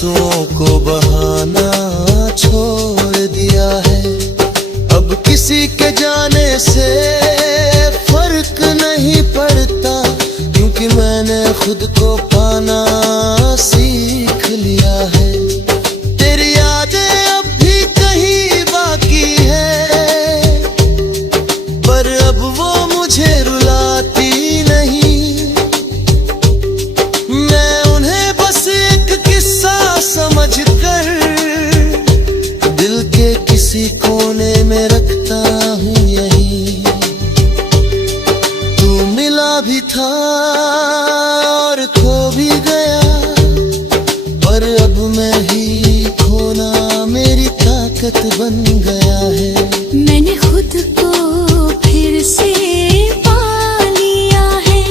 आंसुओं को बहाना छोड़ दिया है। अब किसी के जाने से फर्क नहीं पड़ता, क्योंकि मैंने खुद को पाना सीख लिया है। तेरी यादें अब भी कहीं बाकी है, पर अब वो मुझे रुलाती नहीं। मैं उन्हें बस एक किस्सा समझकर दिल के किसी कोने में रखता हूँ यहीं। तू मिला भी था और खो भी गया, पर अब मैं ही खोना मेरी ताकत बन गया है। मैंने खुद को फिर से पा लिया है,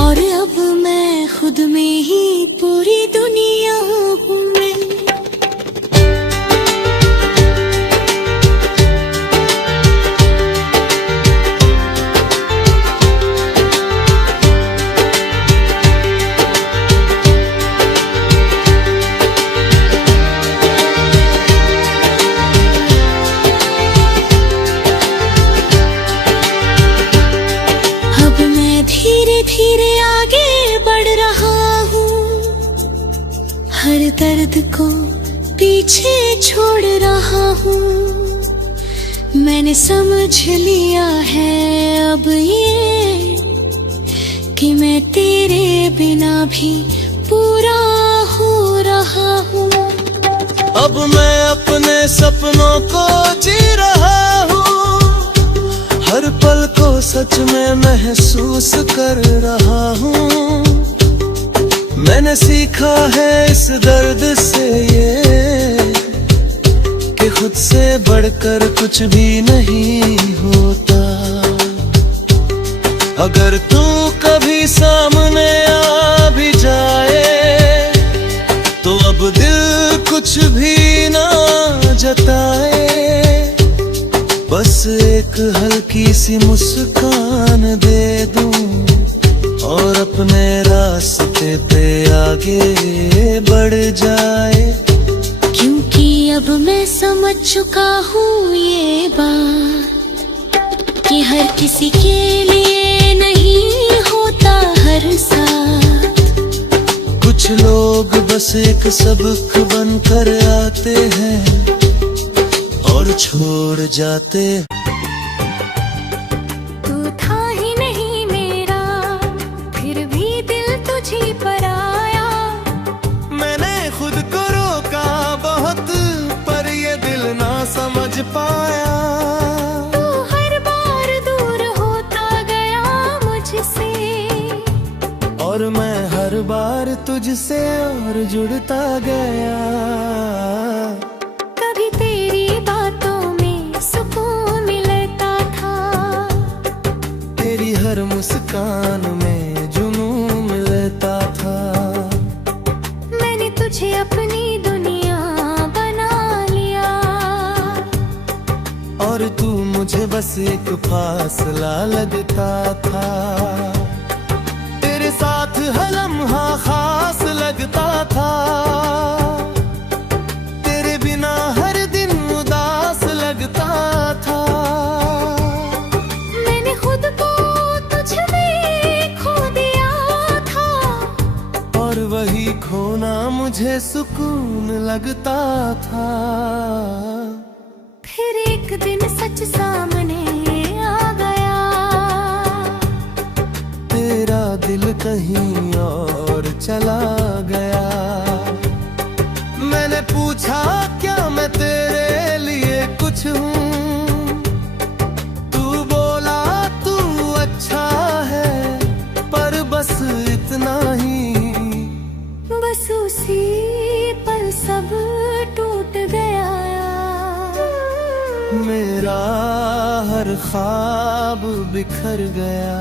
और अब मैं खुद में ही पूरी दुनिया हूँ मैं। धीरे धीरे आगे बढ़ रहा हूँ, हर दर्द को पीछे छोड़ रहा हूँ। मैंने समझ लिया है अब ये कि मैं तेरे बिना भी पूरा हो रहा हूँ। अब मैं अपने सपनों को जी रहा हूँ, हर पल को सच में महसूस कर रहा हूँ। मैंने सीखा है इस दर्द से ये कि खुद से बढ़कर कुछ भी नहीं होता। अगर तू कभी सामने आ भी जाए तो अब दिल कुछ भी ना जताए, बस एक हल्की सी मुस्कान दे दूं और अपने रास्ते पे आगे बढ़ जाए। क्योंकि अब मैं समझ चुका हूँ ये बात कि हर किसी के लिए नहीं होता हर साथ। कुछ लोग बस एक सबक बनकर आते हैं और छोड़ जाते। तू था ही नहीं मेरा, फिर भी दिल तुझी पर आया। मैंने खुद को रोका बहुत, पर ये दिल ना समझ पाया। तू हर बार दूर होता गया मुझसे, और मैं हर बार तुझसे और जुड़ता गया। कभी तेरी बातों में सुकून मिलता था, तेरी हर मुस्कान में जुनून मिलता था। मैंने तुझे अपनी दुनिया बना लिया, और तू मुझे बस एक फासला लगता था। तेरे साथ हर लम्हा खास लगता था, तेरे बिना हर दिन उदास लगता था। मैंने खुद को तुझ में खो दिया था, और वही खोना मुझे सुकून लगता था। फिर एक दिन सच सामने आ गया, तेरा दिल कहीं और चला गया। मैंने पूछा क्या मैं तेरे लिए कुछ हूँ, तू बोला तू अच्छा है, पर बस इतना ही। बस उसी पल सब टूट गया। मेरा हर ख्वाब बिखर गया।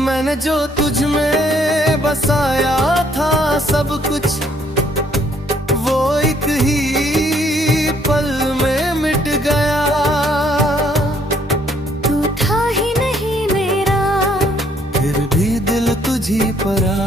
मैंने जो तुझ में बसाया था सब कुछ, वो एक ही पल में मिट गया। तू था ही नहीं मेरा, फिर भी दिल तुझी पर आ।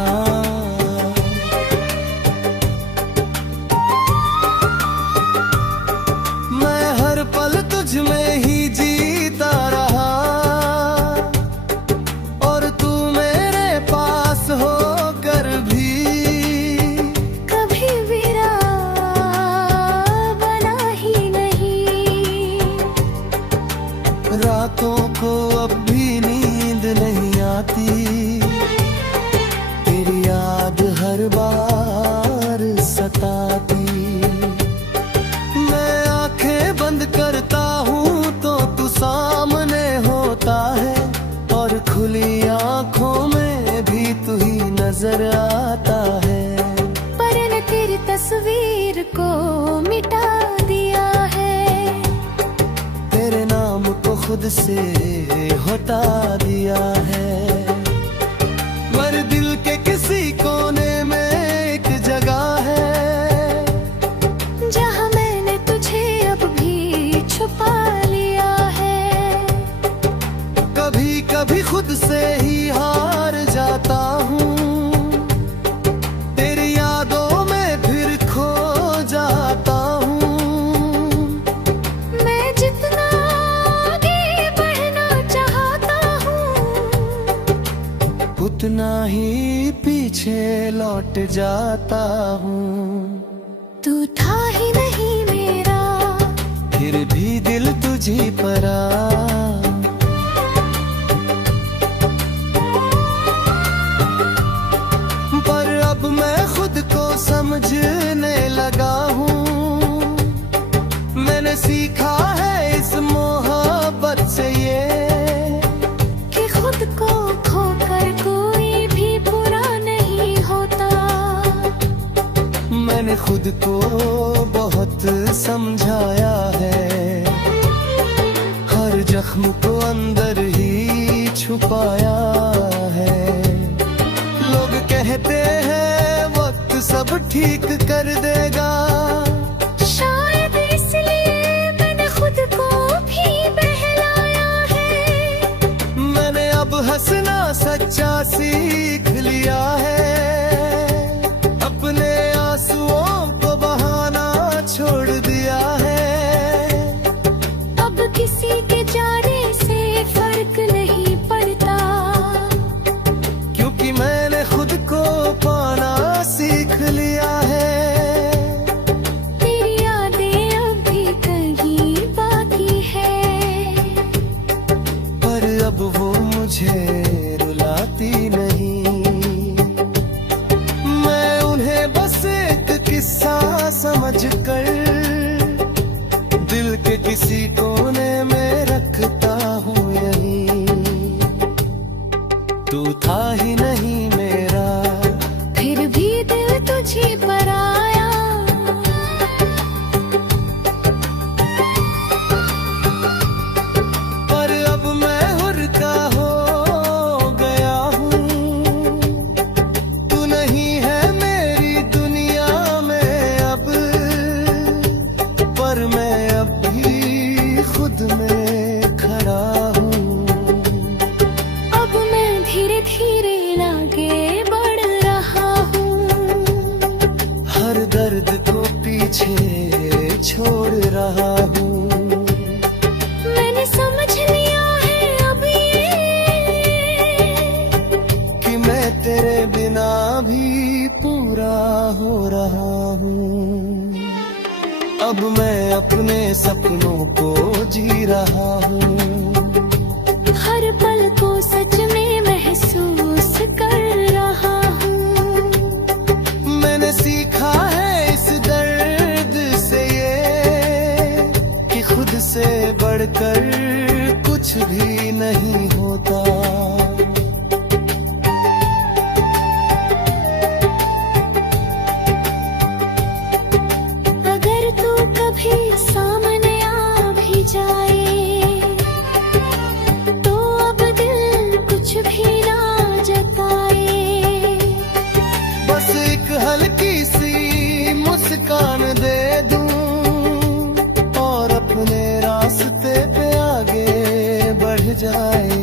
खुद से हटा दिया है। मेरे दिल के किसी कोने में एक जगह है जहाँ मैंने तुझे अब भी छुपा लिया है। कभी कभी खुद से ही हार जाता हूँ, तेरी यादों में फिर खो जाता हूँ। मैं जितना आगे बढ़ना चाहता हूँ, उतना ही पीछे लौट जाता हूँ। तू था ही नहीं मेरा, फिर भी दिल तुझी पर अब मैं खुद को समझने लगा हूँ। मैंने सीखा है इस मोहब्बत से ये कि खुद को खोकर कोई भी पूरा नहीं होता। मैंने खुद को बहुत समझाया है, हर जख्म को अंदर ही छुपाया है। लोग कहते हैं वक्त सब ठीक कर देगा, शायद इसलिए मैंने खुद को भी बहलाया है। मैंने अब हंसना सच्चा सीख लिया है, अपने आंसुओं को बहाना छोड़ दिया है। अब किसी के जाने से फर्क नहीं पड़ता, क्योंकि मैंने खुद को पाना सीख लिया है। तेरी यादें अब भी कहीं बाकी है, पर अब वो मुझे रुलाती नहीं। मैं उन्हें बस एक किस्सा समझकर दिल के किसी कोने में रखता हूँ यहीं। तू था ही नहीं मेरा, फिर भी दिल तुझी पर आया। पर अब मैं हुर्का हो गया हूँ। तू नहीं है मेरी दुनिया में अब, पर मैं अब भी खुद में खड़ा हूँ। अब मैं धीरे धीरे आगे बढ़ रहा हूँ, हर दर्द को पीछे छोड़ रहा हूँ। मैंने समझ लिया है अब ये कि मैं तेरे बिना भी पूरा हो रहा हूँ। अब मैं अपने सपनों को जी रहा हूँ, हर पल को सच में महसूस कर रहा हूँ। मैंने सीखा है इस दर्द से ये कि खुद से बढ़कर कुछ भी नहीं होता। अगर तू कभी सामने आ भी जाए, तो अब दिल कुछ भी ना जताए। बस एक हल्की सी मुस्कान दे दूं और अपने रास्ते पे आगे बढ़ जाए।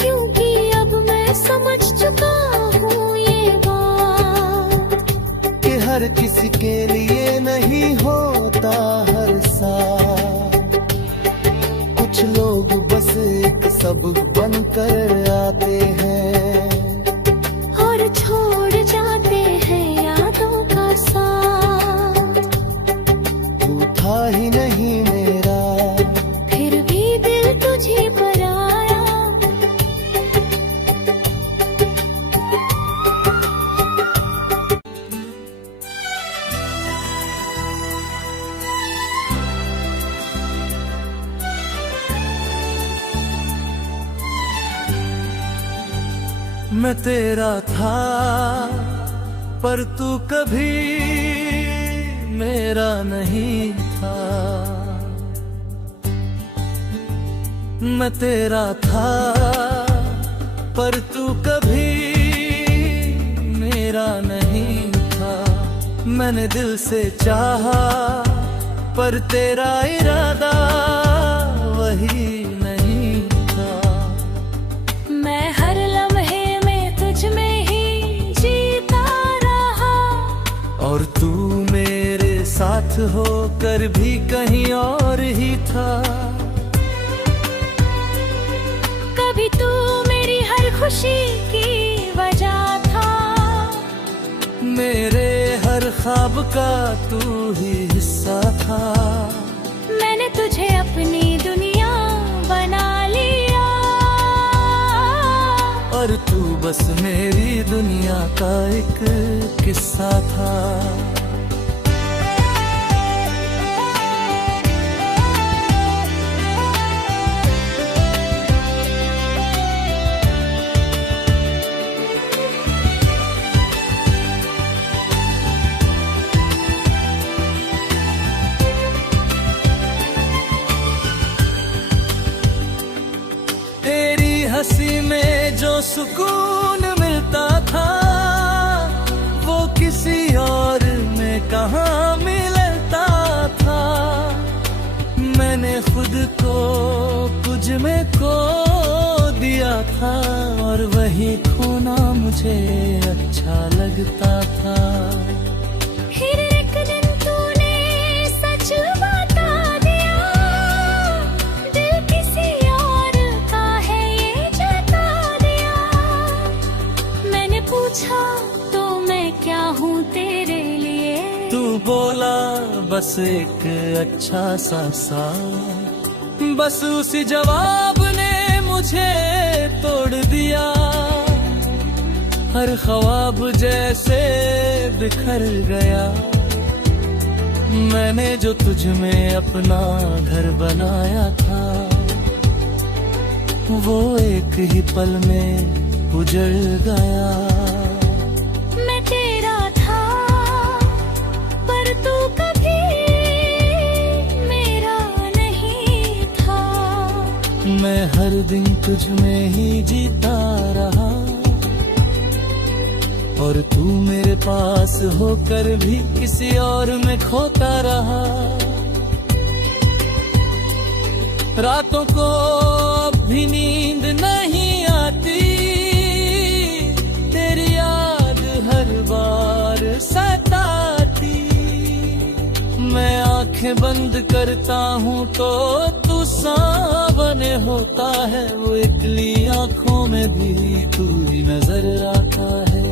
क्योंकि अब मैं समझ चुका हूँ ये बात कि हर किसी के लिए नहीं होता हर साथ। कुछ लोग बस एक सबक बनकर आते हैं और छोड़ जाते हैं यादों का साथ। तू था ही नहीं मेरा, फिर भी दिल तुझे पर आया। मैं तेरा था पर तू कभी मेरा नहीं था। मैं तेरा था पर तू कभी मेरा नहीं था। मैंने दिल से चाहा पर तेरा इरादा वही नहीं था। मैं हर लम्हे में तुझ में ही जीता रहा, और तू मेरे साथ होकर भी कहीं और ही था। कभी तू मेरी हर खुशी की वजह था, मेरे हर ख्वाब का तू ही हिस्सा था। मैंने तुझे अपनी दुनिया बना लिया, और तू बस मेरी दुनिया का एक किस्सा था। तेरी हंसी में जो सुकून मिलता था वो किसी और में कहाँ मिलता था। मैंने खुद को तुझ में खो दिया था, और वही खोना मुझे अच्छा लगता था। फिर एक दिन तूने सच बता दिया, दिल किसी और का है ये जता दिया। मैंने पूछा तो मैं क्या हूँ तेरे लिए, तू बोला बस एक अच्छा सा साथ। बस उसी जवाब ने मुझे तोड़ दिया। हर ख्वाब जैसे बिखर गया। मैंने जो तुझ में अपना घर बनाया था वो एक ही पल में उजड़ गया। मैं तेरा था पर तू कभी मेरा नहीं था। मैं हर दिन तुझ में ही जीता रहा, और तू मेरे पास होकर भी किसी और में खोता रहा। रातों को अब भी नींद नहीं आती, तेरी याद हर बार सताती। मैं आंखें बंद करता हूँ तो तू सामने होता है। वो इकली आंखों में भी तू ही नजर आता है।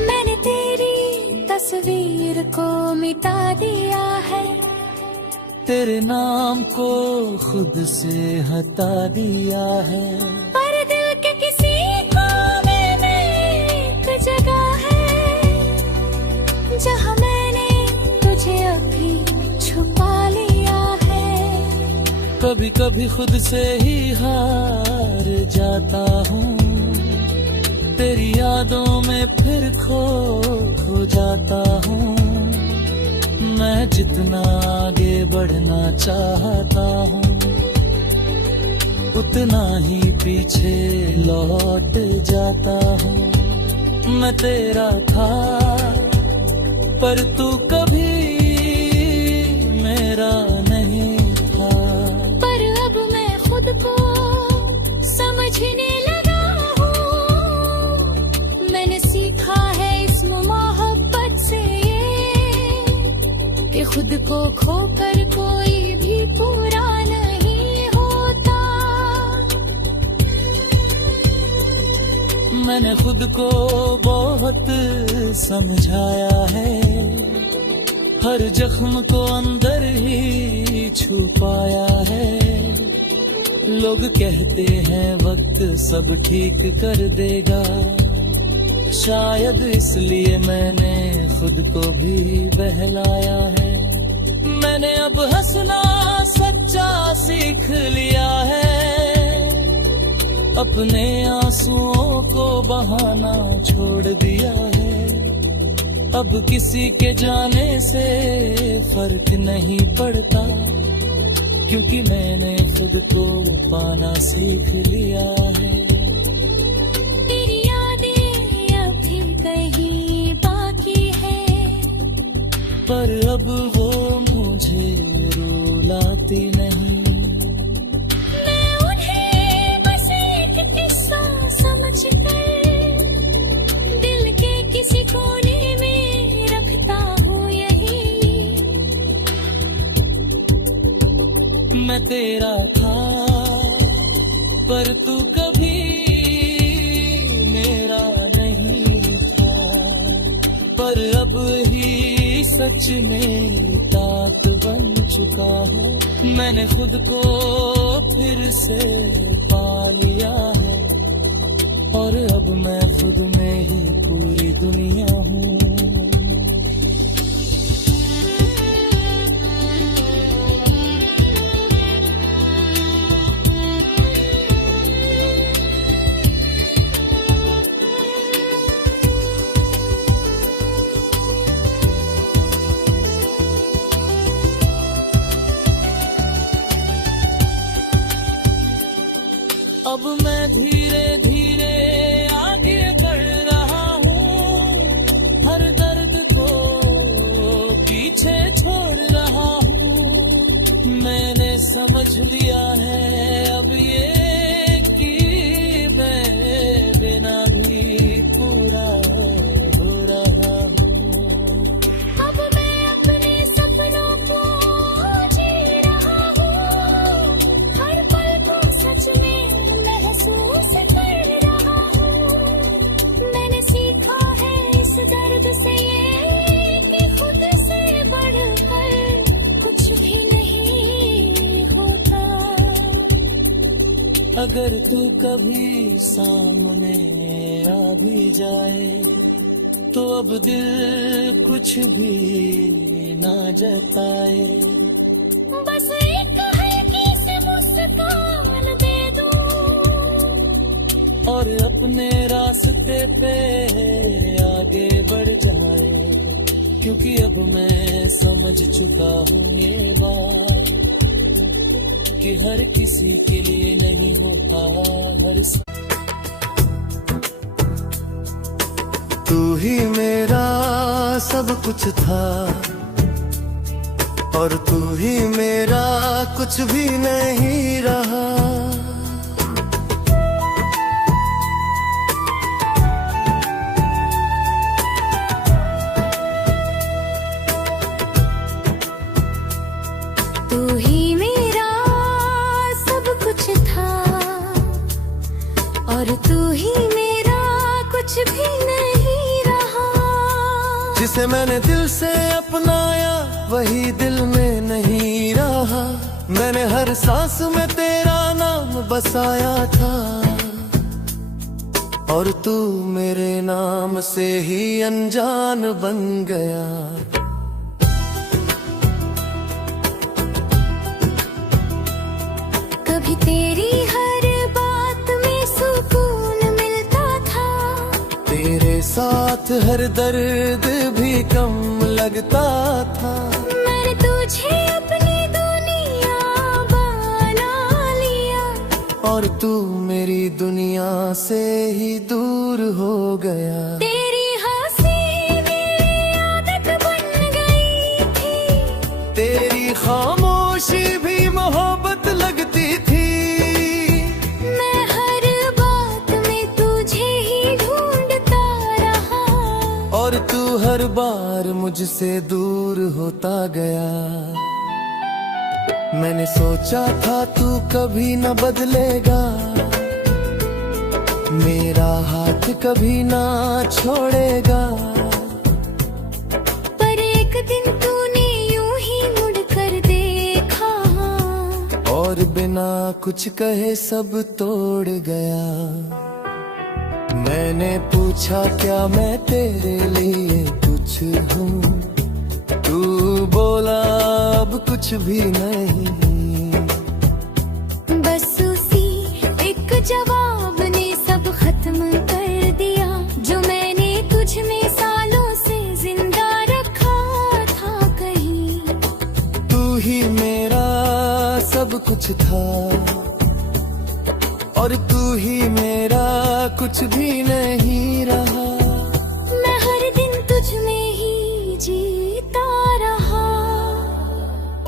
मैंने तेरी तस्वीर को मिटा दिया है, तेरे नाम को खुद से हटा दिया है। पर दिल के किसी कोने में एक जगह है जहाँ मैंने तुझे अभी छुपा लिया है। कभी कभी खुद से ही हार जाता हूँ, तेरी यादों में फिर खो जाता हूँ। मैं जितना आगे बढ़ना चाहता हूँ उतना ही पीछे लौट जाता हूँ। मैं तेरा था पर तू कभी मेरा नहीं था। पर अब मैं खुद को समझने लगा हूँ, मैंने सीखा है इस मोहब्बत से कि खुद को खोकर कोई भी पूरा नहीं होता। मैंने खुद को बहुत समझाया है, हर जख्म को अंदर ही छुपाया है। लोग कहते हैं वक्त सब ठीक कर देगा, शायद इसलिए मैंने खुद को भी बहलाया है। मैंने अब हंसना सच्चा सीख लिया है, अपने आंसुओं को बहाना छोड़ दिया है। अब किसी के जाने से फर्क नहीं पड़ता, क्योंकि मैंने खुद को पाना सीख लिया है। तेरी यादें अभी कहीं बाकी है, पर अब वो मुझे रुलाती नहीं। मैं उन्हें बस एक किस्सा समझकर दिल के किसी कोने में रखता हूँ यही। मैं तेरा था पर तू कभी मेरा नहीं था, पर अब ही सच में तात बन चुका है। मैंने खुद को फिर से पा लिया है, और अब मैं खुद में ही पूरी दुनिया हूँ। अब मैं धीरे धीरे आगे बढ़ रहा हूँ, हर दर्द को पीछे छोड़ रहा हूँ। मैंने समझ लिया है अब ये कि मैं बिना भी पूरा हो रहा हूँ। अब मैं अपने सपनों को जी रहा हूँ, हर पल को सच में महसूस कर रहा हूँ। मैंने सीखा है इस दर्द से ये कि खुद से बढ़कर कुछ भी नहीं होता। अगर तू कभी सामने आ भी जाए तो अब दिल कुछ भी ना जताए। बस एक हल्की सी मुस्कान दे दूं और अपने रास्ते पे आगे बढ़ जाए, क्योंकि अब मैं समझ चुका हूँ ये बात कि हर किसी के लिए नहीं होता हर। तू ही मेरा सब कुछ था और तू ही मेरा कुछ भी नहीं रहा। तू ही मेरा सब कुछ था और तू ही मेरा कुछ भी नहीं रहा। जिसे मैंने दिल से अपनाया वही दिल में नहीं रहा। मैंने हर सांस में तेरा नाम बसाया था और तू मेरे नाम से ही अनजान बन गया। कभी तेरी हर बात में सुकून मिलता था, तेरे साथ हर दर्द भी कम लगता था। मैंने तुझे अपनी दुनिया बना लिया और तू मेरी दुनिया से ही दूर हो गया। तेरी हंसी मेरी आदत बन गई थी, तेरी खामोशी भी मोहब्बत लगती थी। मैं हर बात में तुझे ही ढूंढता रहा और तू हर बार मुझसे दूर होता गया। मैंने सोचा था तू कभी न बदलेगा, मेरा हाथ कभी ना छोड़ेगा। पर एक दिन तूने यूं ही मुड़कर देखा और बिना कुछ कहे सब तोड़ गया। मैंने पूछा क्या मैं तेरे लिए कुछ हूँ, तू बोला अब कुछ भी नहीं। बस उसी एक जवाब ने सब खत्म कर दिया, जो मैंने तुझ में सालों से जिंदा रखा था कहीं। तू ही मेरा सब कुछ था, और तू ही मेरा कुछ भी नहीं रहा। मैं हर दिन तुझ में ही जीता रहा,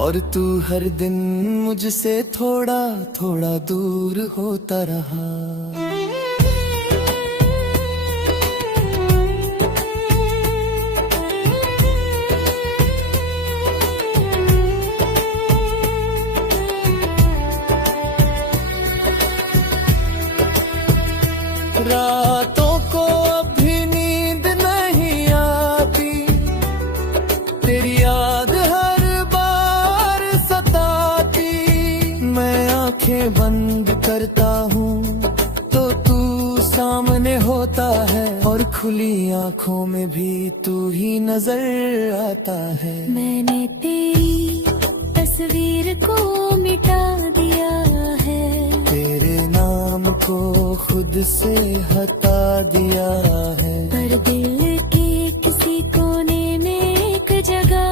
और तू हर दिन मुझसे थोड़ा थोड़ा दूर होता रहा। रातों को अब भी नींद नहीं आती, तेरी याद हर बार सताती। मैं आंखें बंद करता हूँ तो तू सामने होता है, और खुली आंखों में भी तू ही नजर आता है। मैंने तेरी तस्वीर को मिटा दिया है, तेरे नाम को खुद से हटा दिया है। पर दिल के किसी कोने में एक जगह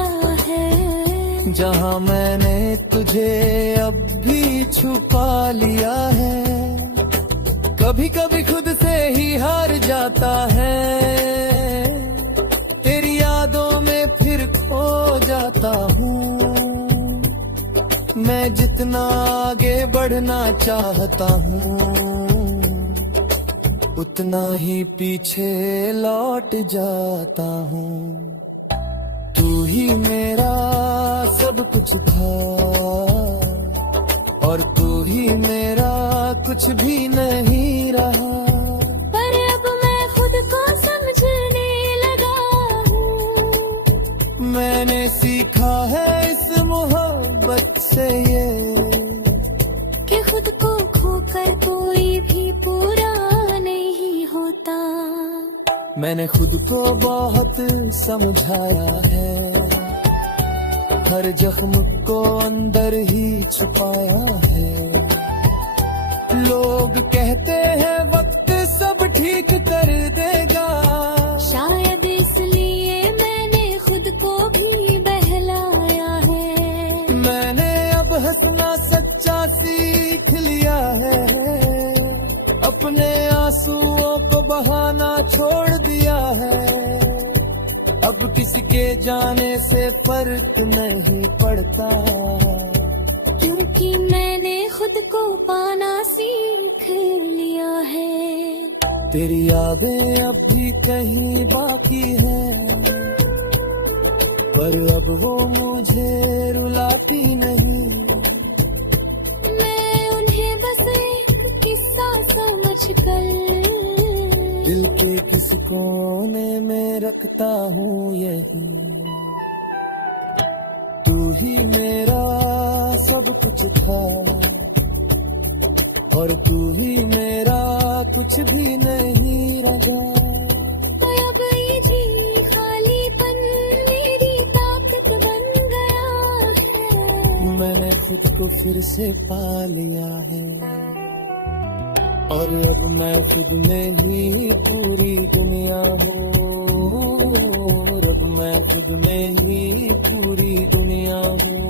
है, जहाँ मैंने तुझे अब भी छुपा लिया है। कभी कभी खुद से ही हार जाता है, तेरी यादों में फिर खो जाता हूँ। मैं जितना आगे बढ़ना चाहता हूँ, उतना ही पीछे लौट जाता हूँ। तू ही मेरा सब कुछ था, और तू ही मेरा कुछ भी नहीं रहा। पर अब मैं खुद को समझने लगा हूँ। मैंने सीखा है इस मोहब्बत से ये, कि खुद को खोकर कोई भी पूरा नहीं होता। मैंने खुद को बहुत समझाया है, हर जख्म को अंदर ही छुपाया है। लोग कहते हैं वक्त सब ठीक कर देगा, शायद इसलिए मैंने खुद को भी बहलाया है। मैंने अब हंसना सच्चा सीख लिया है, अपने आंसुओं को बहाना छोड़ दिया है। अब किसके जाने से फर्क नहीं पड़ता, क्योंकि मैंने खुद को पाना सीख लिया है। तेरी यादें अब भी कहीं बाकी हैं, पर अब वो मुझे रुलाती नहीं। मैं उन्हें बस एक किस्सा समझकर दिल के किसी कोने में रखता हूँ यही। तू ही मेरा सब कुछ था, और तू ही मेरा कुछ भी नहीं रहा। तो अब ये जी खालीपन मेरी ताकत बन गया है। मैंने खुद को फिर से पा लिया है, और अब मैं खुद में ही पूरी दुनिया हूँ। अब मैं खुद में ही पूरी दुनिया हूँ।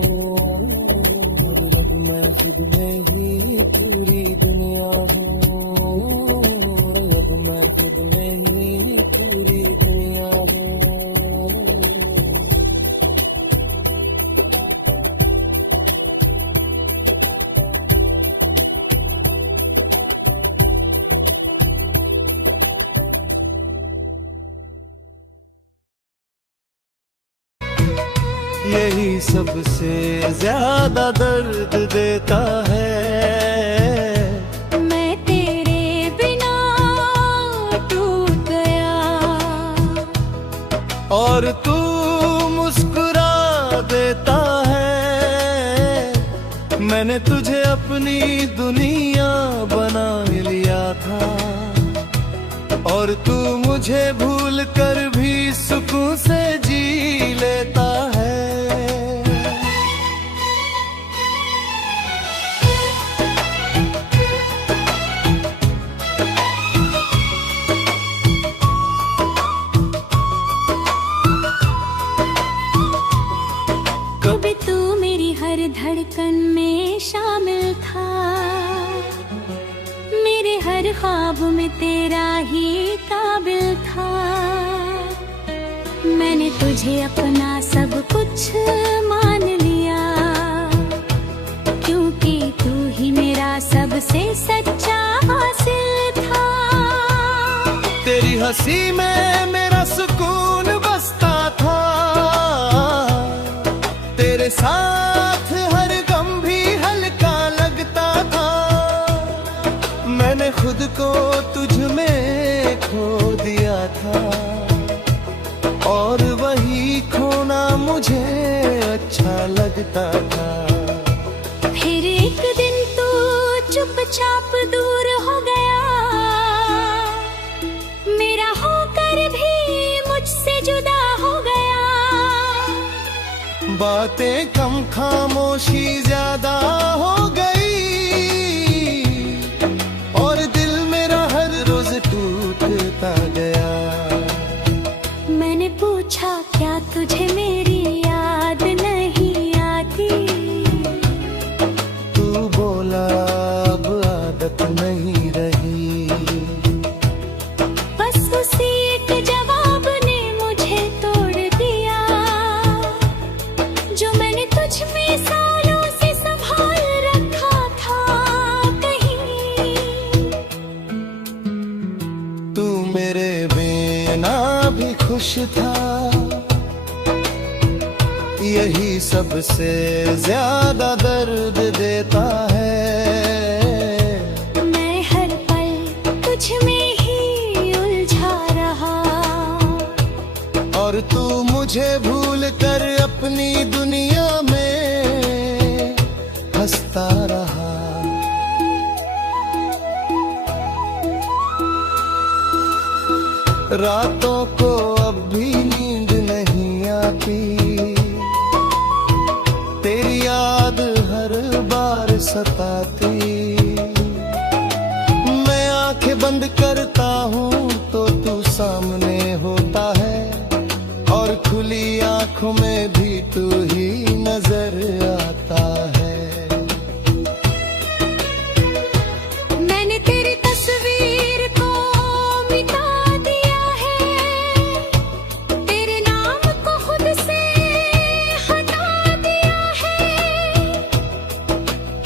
अब मैं खुद में ही पूरी दुनिया हूँ। अब मैं खुद में ही पूरी दुनिया हूँ। यही सबसे ज्यादा दर्द देता है। मैं तेरे बिना टूट गया, और तू मुस्कुरा देता है। मैंने तुझे अपनी दुनिया बना लिया था, और तू मुझे भूल कर भी सुकून से जी लेता है। कभी तू मेरी हर धड़कन में शामिल ख्वाब में तेरा ही काबिल था। मैंने तुझे अपना सब कुछ मान लिया, क्योंकि तू ही मेरा सबसे सच्चा हासिल था। तेरी हंसी में मेरा सुकून बसता था, तेरे साथ हर गम भी हल्का लगता था। मैंने खुद को तुझ में खो दिया था, और वही खोना मुझे अच्छा लगता था। फिर एक दिन तू चुपचाप दूर हो गया, मेरा होकर भी मुझसे जुदा हो गया। बातें कम खामोशी ज्यादा हो गई, और दिल मेरा हर रोज टूटता गया। मैंने पूछा क्या तुझे मेरी याद नहीं आती, तू बोला अब आदत नहीं रही। बस उसी एक जवाब ने मुझे तोड़ दिया, जो मैंने तुझ में सालों से संभाल रखा था कहीं। तू मेरे बिना भी खुश था, यही सबसे ज्यादा दर्द देता है। मैं हर पल तुझ में ही उलझा रहा, और तू मुझे भूल कर अपनी दुनिया में हंसता रहा। रातों को अब भी नींद नहीं आती, तेरी याद हर बार सताती। मैं आंखें बंद करता हूँ तो तू सामने होता है, और खुली आंखों में भी तू ही नजर आता है। मैंने तेरी तस्वीर को मिटा दिया है, तेरे नाम को खुद से हटा दिया है।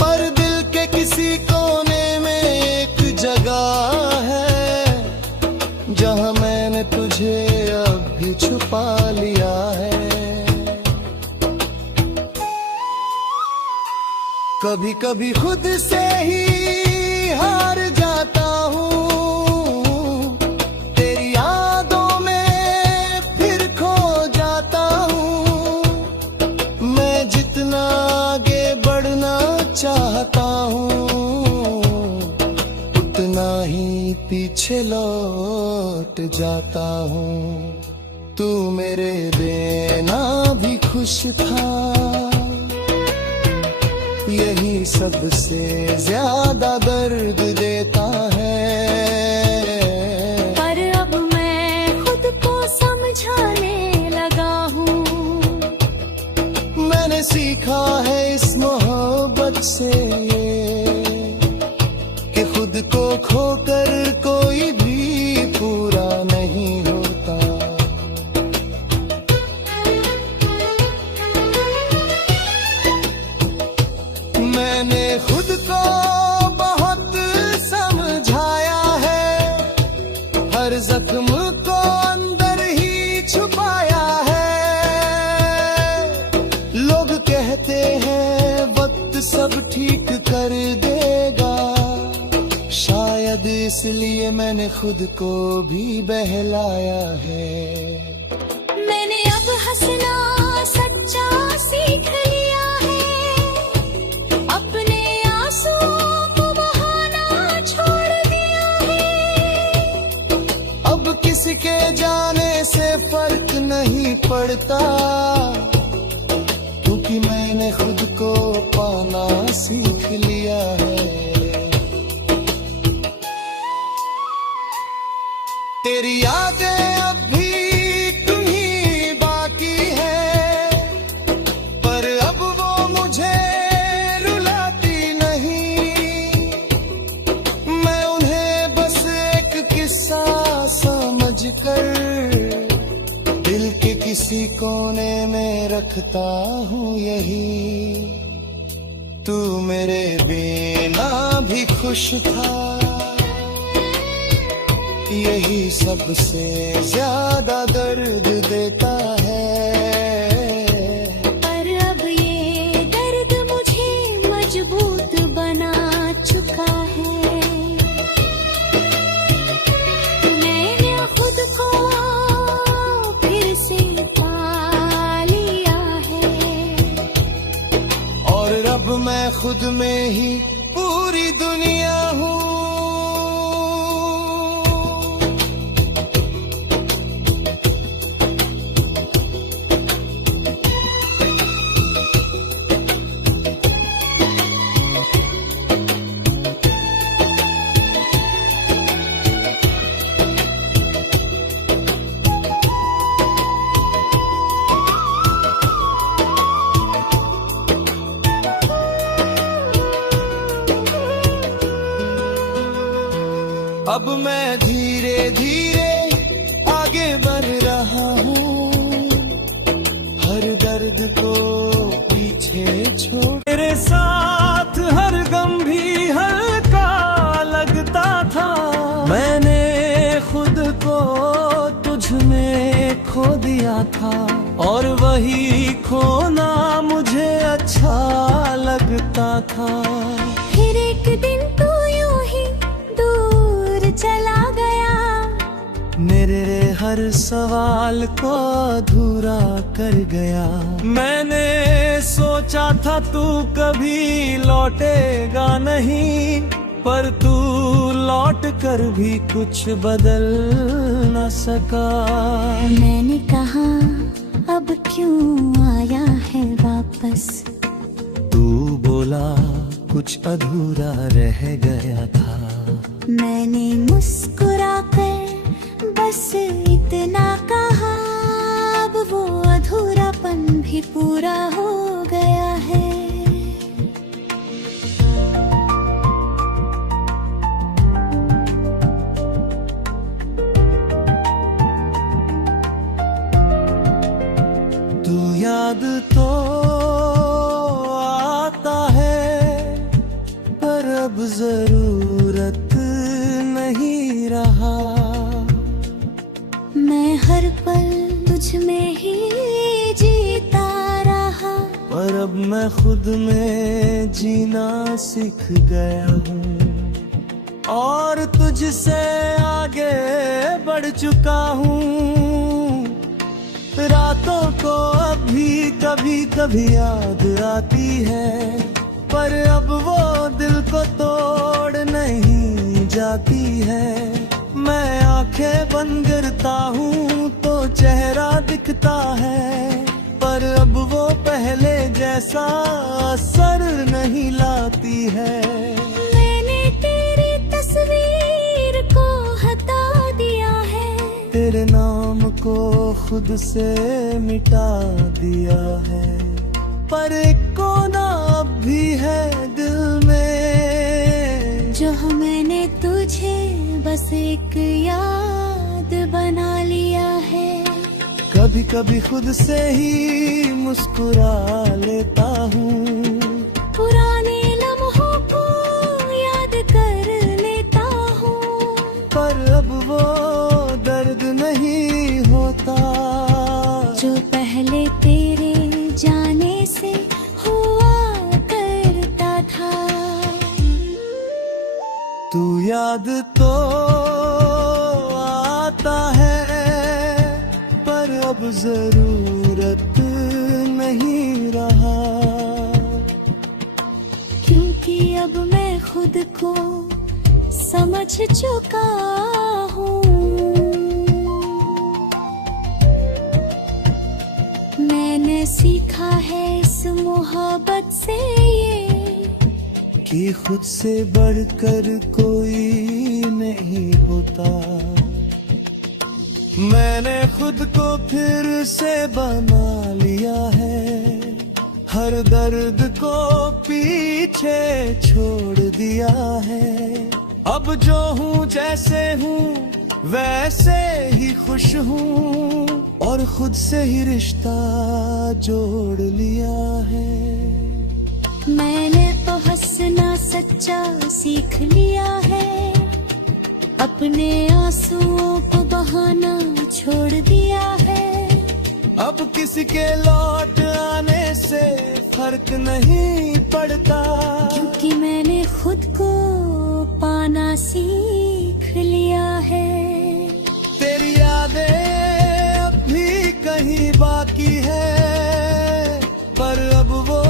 पर दिल के किसी कोने में एक जगह है, जहाँ मैंने तुझे अब भी छुपा लिया है। कभी कभी खुद से ही हार जाता हूँ, तेरी यादों में फिर खो जाता हूँ। मैं जितना आगे बढ़ना चाहता हूँ, उतना ही पीछे लौट जाता हूँ। तू मेरे बिना भी खुश था, यही सबसे ज्यादा दर्द देता है। पर अब मैं खुद को समझाने लगा हूँ, मैंने सीखा है इस मोहब्बत से कि खुद को खोकर कोई भी पूरा नहीं होता। मैंने खुद को बहुत समझाया है, हर जख्म को अंदर ही छुपाया है। लोग कहते हैं वक्त सब ठीक कर देगा, शायद इसलिए मैंने खुद को भी बहलाया है। मैंने अब हंसना सच्चा सीख लिया है, अपने आंसुओं को बहाना छोड़ दिया है। अब किसके जाने से फर्क नहीं पड़ता, क्योंकि मैंने खुद को पाना सीख लिया है। तेरी यादें अब भी तुम्हीं बाकी है, पर अब वो मुझे रुलाती नहीं। मैं उन्हें बस मायने रखता हूँ यही, तू मेरे बिना भी खुश था, यही सबसे ज्यादा दर्द देता है। पर अब ये दर्द मुझे मजबूत बना चुका है, मैंने खुद को फिर से पा लिया है, और अब मैं खुद में ही पूरी दुनिया हूँ। अब मैं धीरे धीरे आगे बढ़ रहा हूँ, हर दर्द को पीछे छोड़, तेरे साथ हर गम भी हल्का लगता था, मैंने खुद को तुझ में खो दिया था, और वही खोना मुझे अच्छा लगता था। फिर एक दिन तू यूं ही दूर चला गया, मेरे हर सवाल को अधूरा कर गया, मैंने सोचा था तू कभी लौटेगा नहीं, पर तू लौट कर भी कुछ बदल न सका। मैंने कहा अब क्यों आया है वापस, तू बोला कुछ अधूरा रह गया था, मैंने मुस्कुराकर बस इतना कहा, अब वो अधूरापन भी पूरा हो गया है। तू याद तो आता है, पर अब जरूरत नहीं रहा, मैं हर पल तुझ में ही जीता रहा, पर अब मैं खुद में जीना सीख गया हूँ, और तुझसे आगे बढ़ चुका हूँ। रातों को अब भी कभी कभी याद आती है, पर अब वो दिल को तोड़ नहीं जाती है। मैं आंखें बंद करता हूँ तो चेहरा दिखता है, पर अब वो पहले जैसा असर नहीं लाती है। मैंने तेरी तस्वीर को हटा दिया है, तेरे नाम को खुद से मिटा दिया है, पर एक कोना अब भी है दिल में, जो मैंने तुझे बस एक याद बना लिया है। कभी कभी खुद से ही मुस्कुरा लेता हूँ, पुराने लम्हों को याद कर लेता हूँ, पर अब वो दर्द नहीं होता जो पहले तेरे जाने से हुआ करता था। तू याद तो आता है, पर अब जरूरत नहीं रहा, क्योंकि अब मैं खुद को समझ चुका हूँ। मैंने सीखा है इस मोहब्बत से ये, कि खुद से बढ़कर कोई नहीं होता। मैंने खुद को फिर से बना लिया है, हर दर्द को पीछे छोड़ दिया है। अब जो हूँ जैसे हूँ वैसे ही खुश हूँ और खुद से ही रिश्ता जोड़ लिया है। मैंने तो हंसना सच्चा सीख लिया है, अपने आंसुओं को बहाना छोड़ दिया है। अब किसी के लौट आने से फर्क नहीं पड़ता, क्योंकि मैंने खुद को पाना सीख लिया है। तेरी यादें अब भी कहीं बाकी है, पर अब वो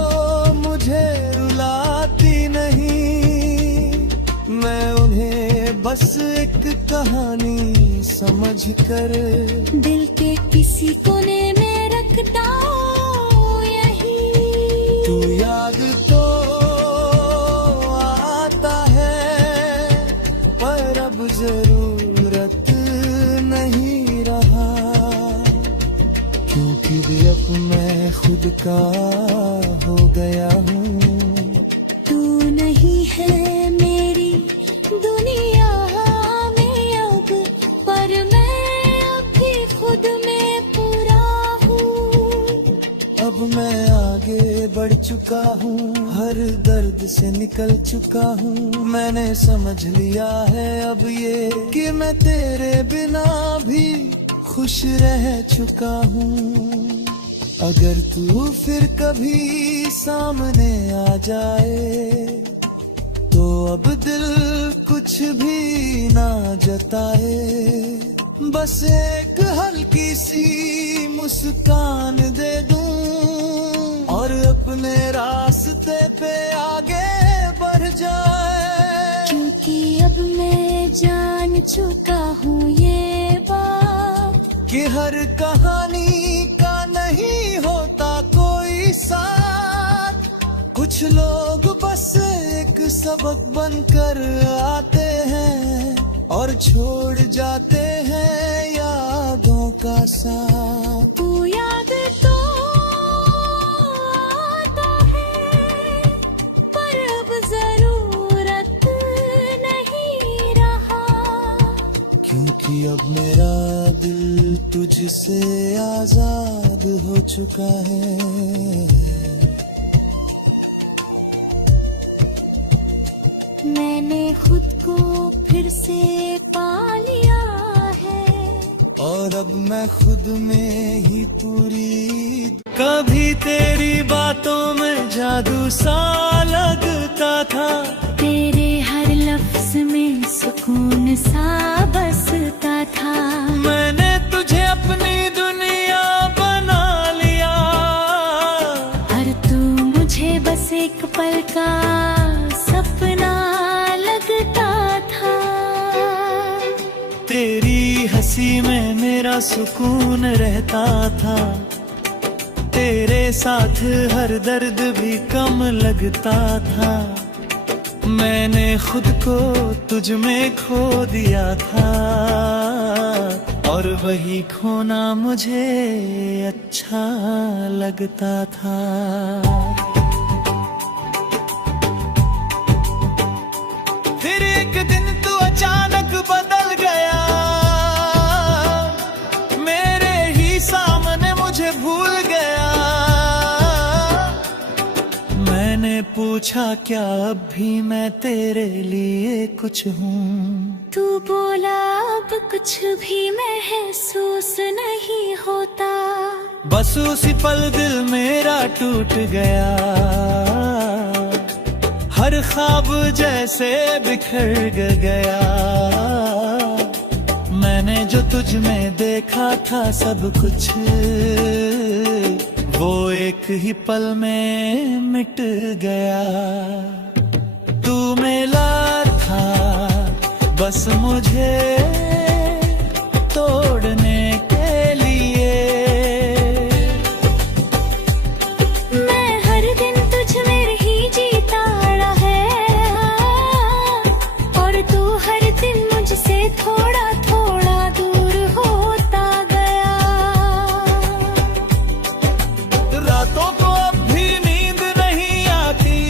मुझे रुलाती नहीं। मैं उन्हें बस एक कहानी समझकर दिल के किसी कोने में रखता हूँ यही। तू याद तो आता है, पर अब जरूरत नहीं रहा, क्योंकि अब मैं खुद का हो गया हूँ। तू नहीं है मेरी दुनिया में अब, पर मैं अब भी खुद में पूरा हूँ। अब मैं आगे बढ़ चुका हूँ, हर दर्द से निकल चुका हूँ। मैंने समझ लिया है अब ये कि मैं तेरे बिना भी खुश रह चुका हूँ। अगर तू फिर कभी सामने आ जाए, तो अब दिल कुछ भी ना जताए, बस एक हल्की सी मुस्कान दे दूं और अपने रास्ते पे आगे बढ़ जाए। क्योंकि अब मैं जान चुका हूँ ये बात, कि हर कहानी का नहीं होता कोई साथ। कुछ लोग बस एक सबक बनकर आते हैं और छोड़ जाते हैं यादों का साथ। तू याद तो आता है, पर अब जरूरत नहीं रहा, क्योंकि अब मेरा दिल तुझसे आजाद हो चुका है। मैंने खुद को फिर से पा लिया है, और अब मैं खुद में ही पूरी। कभी तेरी बातों में जादू सा लगता था, तेरे हर लफ्ज में सुकून सा बसता था। मैंने तुझे अपनी दुनिया बना लिया, हर तू मुझे बस एक पल का सपना लगता था। तेरी हंसी में मेरा सुकून रहता था, तेरे साथ हर दर्द भी कम लगता था। मैंने खुद को तुझ में खो दिया था, और वही खोना मुझे अच्छा लगता था। फिर एक दिन तू अचानक बदल गया, मेरे ही सामने मुझे भूल गया। मैंने पूछा क्या अब भी मैं तेरे लिए कुछ हूँ? तू बोला अब कुछ भी महसूस नहीं होता। बस उसी पल दिल मेरा टूट गया, हर ख्वाब जैसे बिखर गया। मैंने जो तुझ में देखा था सब कुछ, वो एक ही पल में मिट गया। तू मिला था बस मुझे तोड़ने के लिए। मैं हर दिन तुझ में ही जीता रहा है, और तू हर दिन मुझसे थोड़ा थोड़ा दूर होता गया। रातों को अब भी नींद नहीं आती,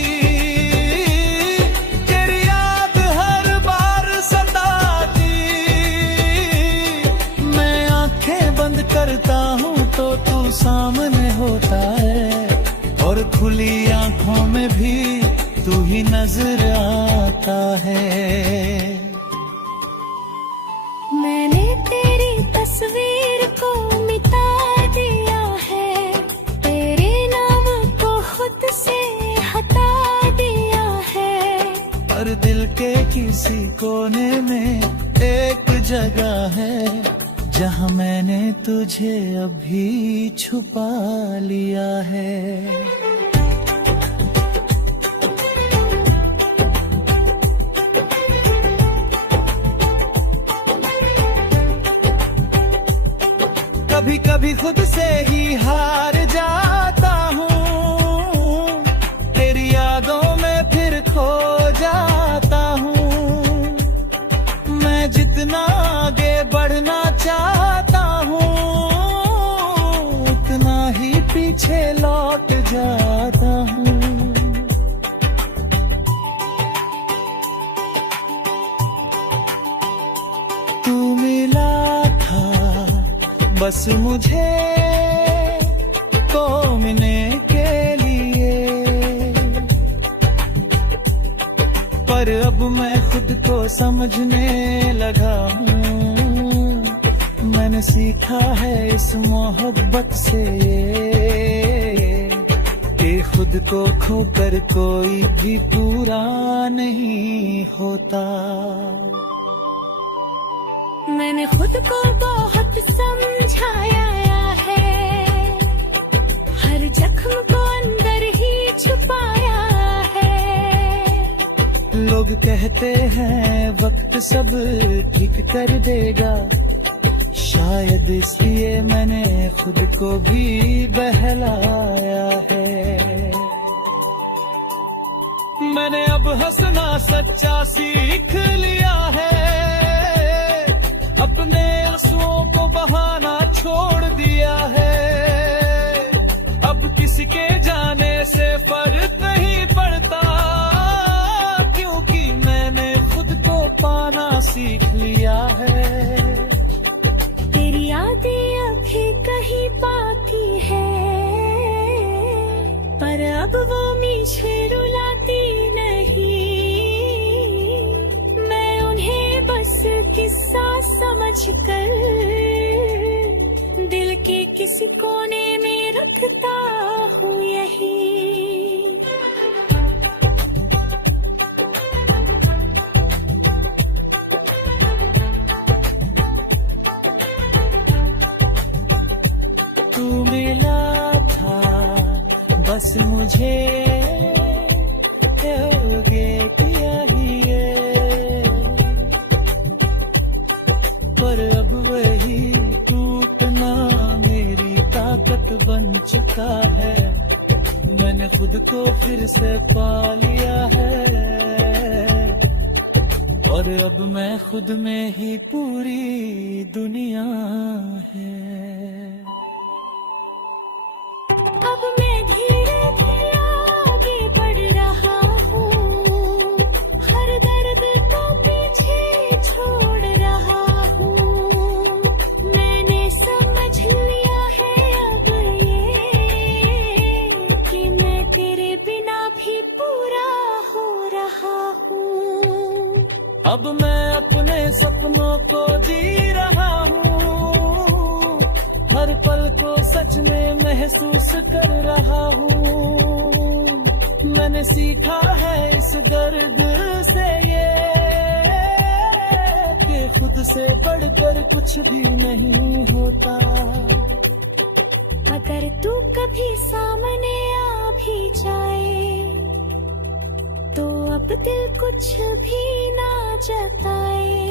तेरी याद हर बार सताती। खुली आंखों में भी तू ही नजर आता है। मैंने तेरी तस्वीर को मिटा दिया है, तेरे नाम को खुद से हटा दिया है। पर दिल के किसी कोने में एक जगह है जहाँ मैंने तुझे अभी छुपा लिया है। कभी कभी खुद से ही हार जाता हूँ, तेरी यादों में फिर खो जाता हूँ। मैं जितना आगे बढ़ना चाहता हूँ, उतना ही पीछे लौट जाता हूँ। तू मिला बस मुझे तो मिलने के लिए, पर अब मैं खुद को समझने लगा हूँ। मैंने सीखा है इस मोहब्बत से कि खुद को खोकर कोई भी पूरा नहीं होता। मैंने खुद को बहुत समझाया है, हर जख्म को अंदर ही छुपाया है। लोग कहते हैं वक्त सब ठीक कर देगा, शायद इसलिए मैंने खुद को भी बहलाया है। मैंने अब हंसना सच्चा सीख लिया है, अपने आंसुओं को बहाना छोड़ दिया है। अब किसी के जाने से फर्क नहीं पड़ता, क्योंकि मैंने खुद को पाना सीख लिया है। तेरी यादें अभी कहीं बाकी है, पर अब वो मुझे रुलाती नहीं। मैं उन्हें बस किस्सा समझकर दिल के किसी कोने में रखता हूँ यही। तू मिला था बस मुझे किया ही है, पर अब वही टूटना मेरी ताकत बन चुका है। मैंने खुद को फिर से पा लिया है, और अब मैं खुद में ही पूरी दुनिया है। अब मैं धीरे धीरे आगे बढ़ रहा हूँ, हर दर्द को पीछे छोड़ रहा हूँ। मैंने समझ लिया है अब ये कि मैं तेरे बिना भी पूरा हो रहा हूँ। अब मैं अपने सपनों को जी रहा हूँ, हर पल को सच में महसूस कर रहा हूँ। मैंने सीखा है इस दर्द से ये कि खुद से बढ़कर कुछ भी नहीं होता। अगर तू कभी सामने आ भी जाए, तो अब दिल कुछ भी ना जताए।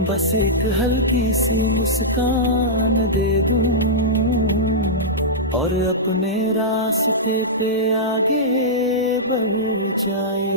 बस एक हल्की सी मुस्कान दे दूं, और अपने रास्ते पे आगे बढ़ जाए।